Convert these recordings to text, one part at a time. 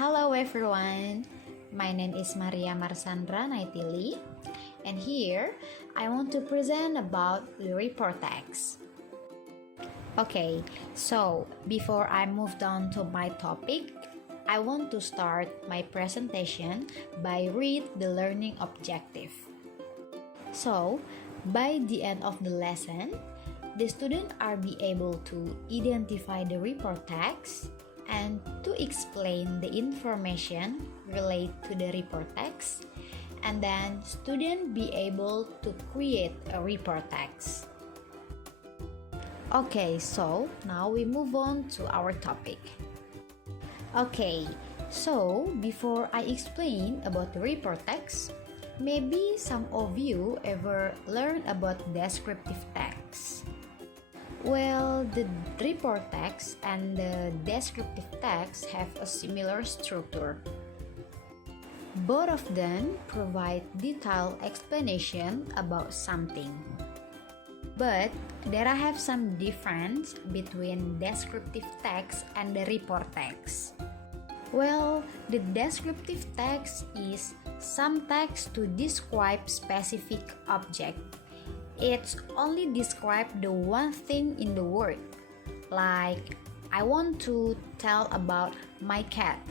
Hello everyone, my name is Marshandra Naitili, and here I want to present about the report text. Okay, so before I move on to my topic, I want to start my presentation by read the learning objective. So, by the end of the lesson, the students are be able to identify the report text and to explain the information related to the report text, and then students be able to create a report text. Okay, so now we move on to our topic. Okay, so before I explain about the report text, maybe some of you ever learned about descriptive text. Well, the report text and the descriptive text have a similar structure. Both of them provide detailed explanation about something. But there are some difference between descriptive text and the report text. Well, the descriptive text is some text to describe specific object. It's only describe the one thing in the word. Like, I want to tell about my cat.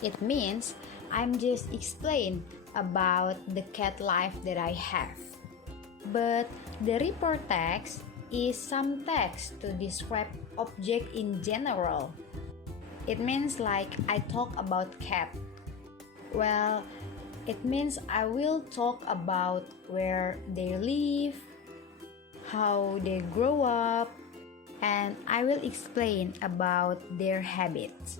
It means I'm just explain about the cat life that I have. But the report text is some text to describe object in general. It means like I talk about cat. Well, it means I will talk about where they live, how they grow up, and I will explain about their habits.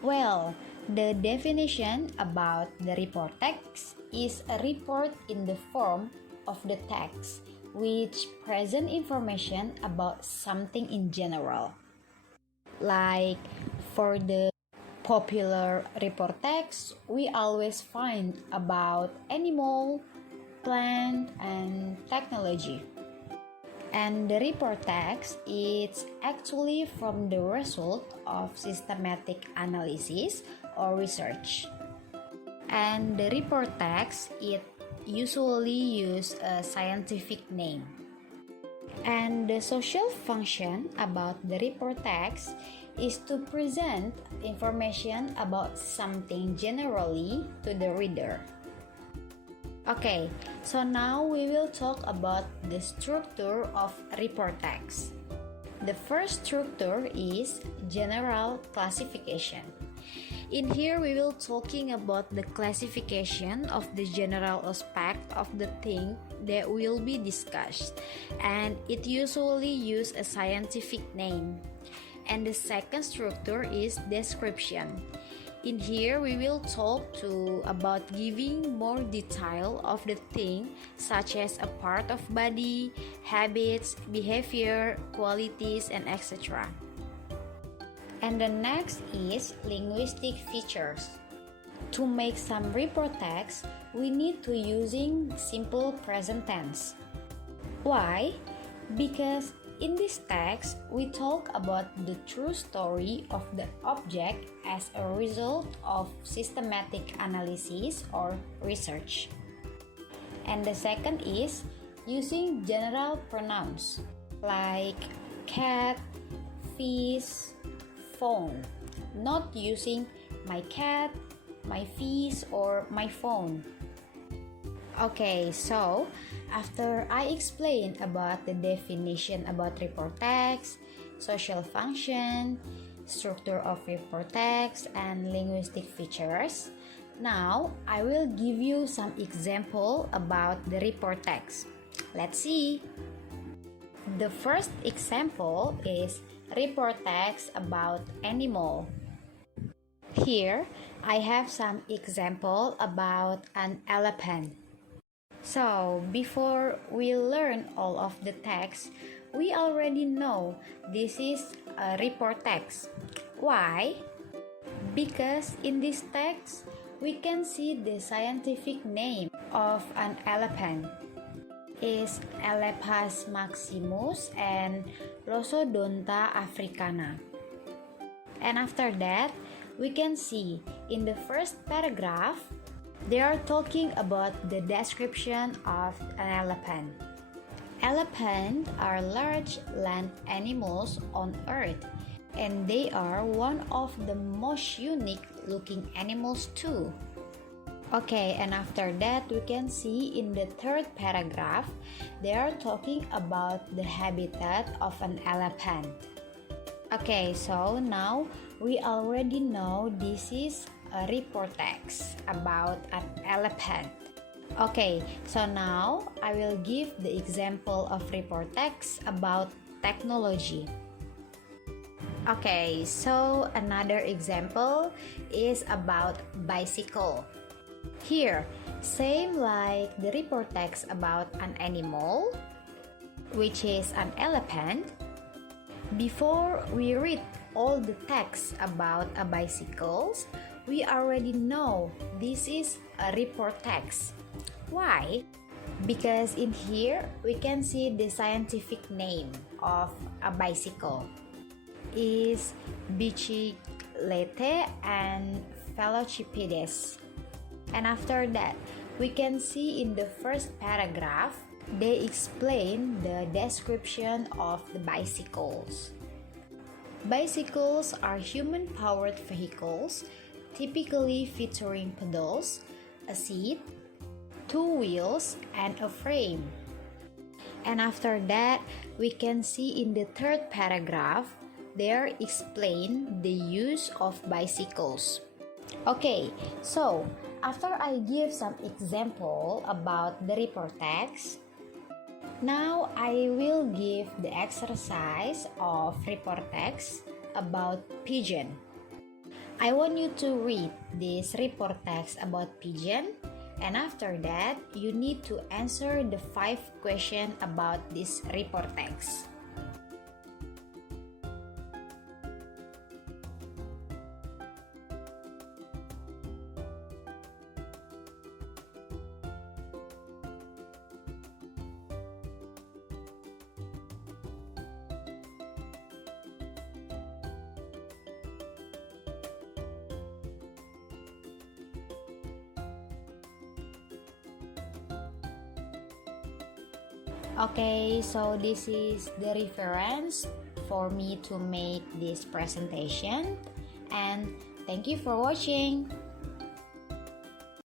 Well, the definition about the report text is a report in the form of the text which present information about something in general. Like for the popular report text, we always find about animal, plant, and technology. And the report text is actually from the result of systematic analysis or research. And the report text, it usually use a scientific name. And the social function about the report text is to present information about something generally to the reader. Okay, so now we will talk about the structure of report text. The first structure is general classification. In here, we will talking about the classification of the general aspect of the thing that will be discussed, and it usually use a scientific name. And the second structure is description. In here, we will talk about giving more detail of the thing, such as a part of body, habits, behavior, qualities, and etc. And the next is linguistic features. To make some report text, we need to using simple present tense. Why? Because in this text, we talk about the true story of the object as a result of systematic analysis or research. And the second is using general pronouns like cat, fish, phone, not using my cat, my fish, or my phone. Okay, so after I explain about the definition about report text, social function, structure of report text, and linguistic features, now I will give you some example about the report text. Let's see. The first example is report text about animal. Here, I have some example about an elephant. So, before we learn all of the text, we already know this is a report text. Why? Because in this text, we can see the scientific name of an elephant is Elephas maximus and Rosodonta africana. And after that, we can see in the first paragraph, they are talking about the description of an elephant. Elephants are large land animals on Earth, and they are one of the most unique looking animals too. Okay, and after that, we can see in the third paragraph, they are talking about the habitat of an elephant. Okay, so now we already know this is a report text about an elephant. Okay, so now I will give the example of report text about technology. Okay, so another example is about bicycle. Here, same like the report text about an animal, which is an elephant. Before we read all the text about a bicycles, we already know this is a report text. Why? Because in here we can see the scientific name of a bicycle is Biciclette and Velocipedes. And after that, we can see in the first paragraph, they explain the description of the bicycles. Bicycles are human-powered vehicles, typically featuring pedals, a seat, two wheels, and a frame. And after that, we can see in the third paragraph, there explain the use of bicycles. Okay, so after I give some example about the report text, now I will give the exercise of report text about pigeon. I want you to read this report text about pigeon, and after that, you need to answer the 5 questions about this report text. Okay, so this is the reference for me to make this presentation, and thank you for watching.